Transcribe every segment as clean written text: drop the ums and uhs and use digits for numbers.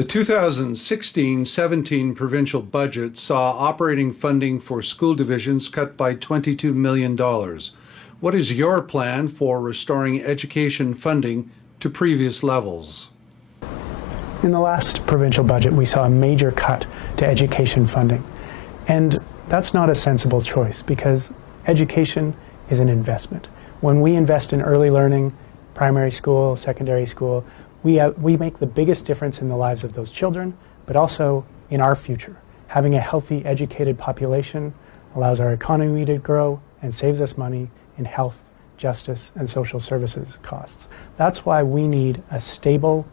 The 2016-17 provincial budget saw operating funding for school divisions cut by $22 million. What is your plan for restoring education funding to previous levels? In the last provincial budget, we saw a major cut to education funding. And that's not a sensible choice because education is an investment. When we invest in early learning, primary school, secondary school, we make the biggest difference in the lives of those children, but also in our future. Having a healthy, educated population allows our economy to grow and saves us money in health, justice, and social services costs. That's why we need a stable,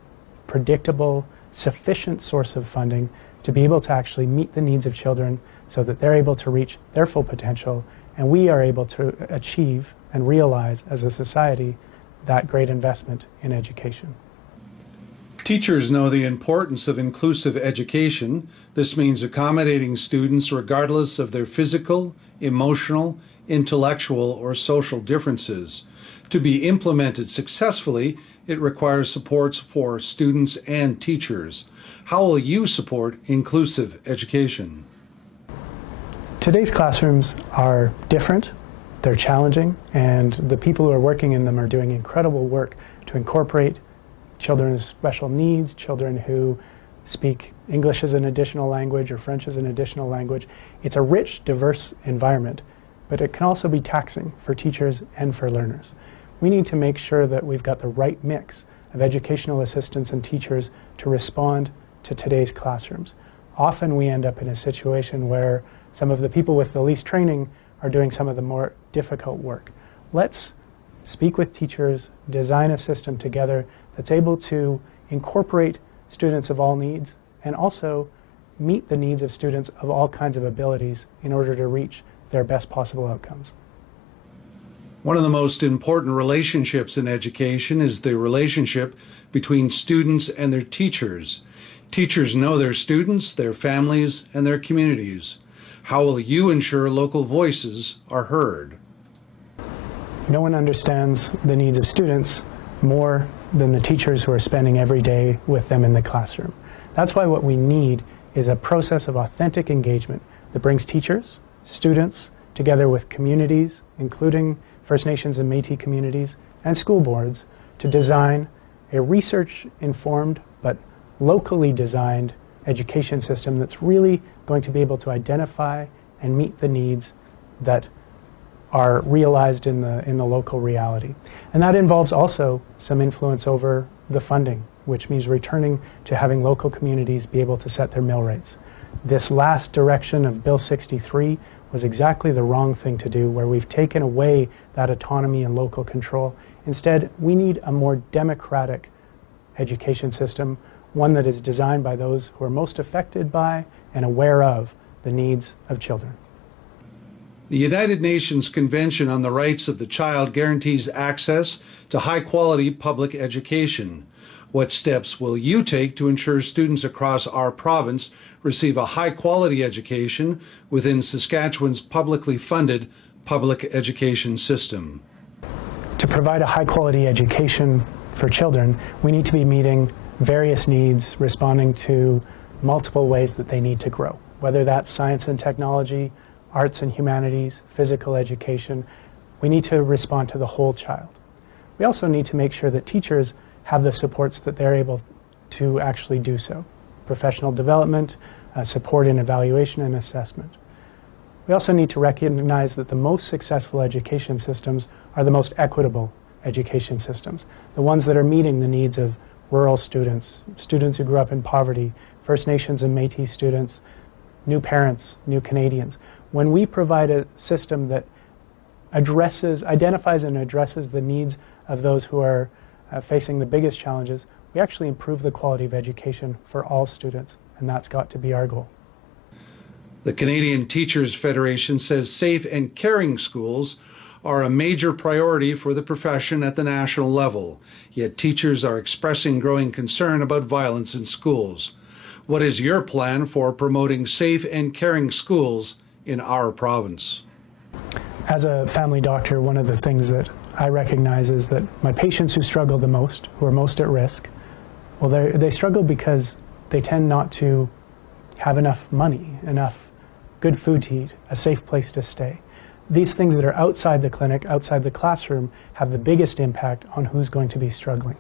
predictable, sufficient source of funding to be able to actually meet the needs of children so that they're able to reach their full potential and we are able to achieve and realize as a society that great investment in education. Teachers know the importance of inclusive education. This means accommodating students regardless of their physical, emotional, intellectual, or social differences. To be implemented successfully, it requires supports for students and teachers. How will you support inclusive education? Today's classrooms are different, they're challenging, and the people who are working in them are doing incredible work to incorporate children with special needs, children who speak English as an additional language or French as an additional language. It's a rich, diverse environment, but it can also be taxing for teachers and for learners. We need to make sure that we've got the right mix of educational assistants and teachers to respond to today's classrooms. Often we end up in a situation where some of the people with the least training are doing some of the more difficult work. Let's speak with teachers, design a system together that's able to incorporate students of all needs and also meet the needs of students of all kinds of abilities in order to reach their best possible outcomes. One of the most important relationships in education is the relationship between students and their teachers. Teachers know their students, their families, and their communities. How will you ensure local voices are heard? No one understands the needs of students more than the teachers who are spending every day with them in the classroom. That's why what we need is a process of authentic engagement that brings teachers, students, together with communities, including First Nations and Métis communities, and school boards, to design a research-informed but locally designed education system that's really going to be able to identify and meet the needs that are realized in the local reality. And that involves also some influence over the funding, which means returning to having local communities be able to set their mill rates. This last direction of Bill 63 was exactly the wrong thing to do, where we've taken away that autonomy and local control. Instead, we need a more democratic education system, one that is designed by those who are most affected by and aware of the needs of children. The United Nations Convention on the Rights of the Child guarantees access to high-quality public education. What steps will you take to ensure students across our province receive a high-quality education within Saskatchewan's publicly funded public education system? To provide a high-quality education for children, we need to be meeting various needs, responding to multiple ways that they need to grow, whether that's science and technology, arts and humanities, physical education. We need to respond to the whole child. We also need to make sure that teachers have the supports that they're able to actually do so. Professional development, support in evaluation and assessment. We also need to recognize that the most successful education systems are the most equitable education systems, the ones that are meeting the needs of rural students, students who grew up in poverty, First Nations and Métis students, new parents, new Canadians. When we provide a system that identifies and addresses the needs of those who are facing the biggest challenges, we actually improve the quality of education for all students, and that's got to be our goal. The Canadian Teachers Federation says safe and caring schools are a major priority for the profession at the national level, yet teachers are expressing growing concern about violence in schools. What is your plan for promoting safe and caring schools in our province? As a family doctor, one of the things that I recognize is that my patients who struggle the most, who are most at risk, well, they struggle because they tend not to have enough money, enough good food to eat, a safe place to stay. These things that are outside the clinic, outside the classroom, have the biggest impact on who's going to be struggling.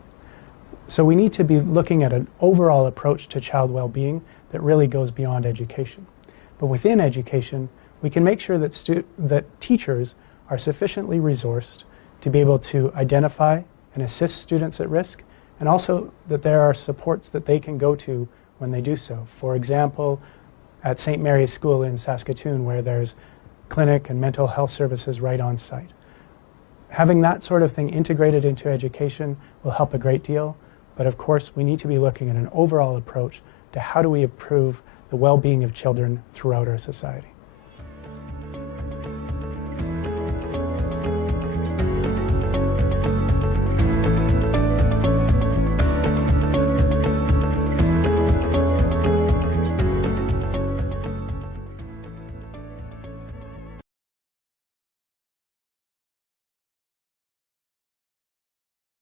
So we need to be looking at an overall approach to child well-being that really goes beyond education. But within education, we can make sure that teachers are sufficiently resourced to be able to identify and assist students at risk, and also that there are supports that they can go to when they do so. For example, at St. Mary's School in Saskatoon, where there's clinic and mental health services right on site. Having that sort of thing integrated into education will help a great deal, but of course we need to be looking at an overall approach to how do we improve the well-being of children throughout our society.